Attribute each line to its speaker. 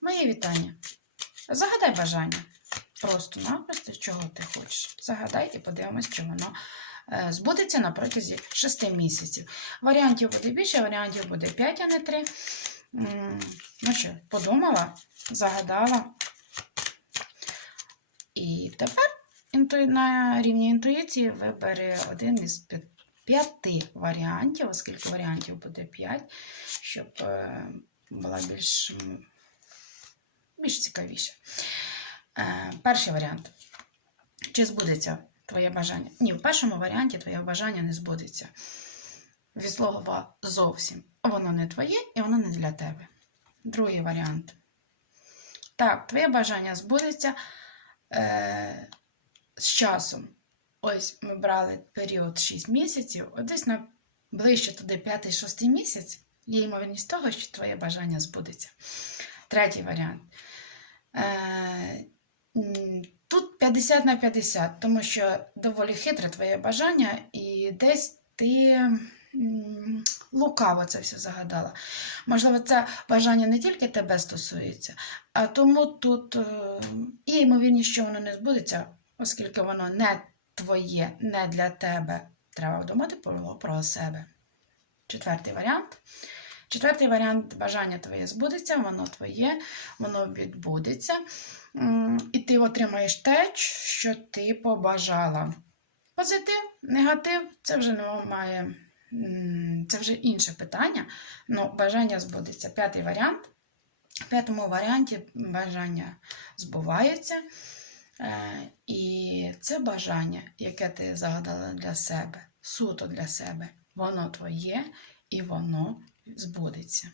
Speaker 1: Моє вітання. Загадай бажання. Просто-напросто, чого ти хочеш. Загадай і подивимось, чи воно е, збудеться на протязі 6 місяців. Варіантів буде більше, варіантів буде 5, а не 3. Ну що, подумала, загадала. І тепер на рівні інтуїції вибери один із п'я- п'яти варіантів, оскільки варіантів буде 5, щоб е, була більш, більш цікавіше. Е, перший варіант. Чи збудеться твоє бажання? Ні, в першому варіанті твоє бажання не збудеться. Від слова зовсім. Воно не твоє і воно не для тебе. Другий варіант. Так, твоє бажання збудеться е, з часом. Ось ми брали період 6 місяців, от десь на ближче туди 5-6 місяць є ймовірність того, що твоє бажання збудеться. Третій варіант. Е, Тут 50 на 50, тому що доволі хитре твоє бажання, і десь ти лукаво це все загадала. Можливо, це бажання не тільки тебе стосується, а тому тут е, є ймовірність, що воно не збудеться, оскільки воно не твоє, не для тебе. Треба думати про себе. Четвертий варіант. Четвертий варіант бажання твоє збудеться, воно твоє, воно відбудеться. І ти отримаєш те, що ти побажала. Позитив, негатив це вже не має, м, це вже інше питання. Ну, бажання збудеться. П'ятий варіант. В п'ятому варіанті бажання збувається. Е, І це бажання, яке ти загадала для себе, суто для себе, воно твоє і воно збудеться.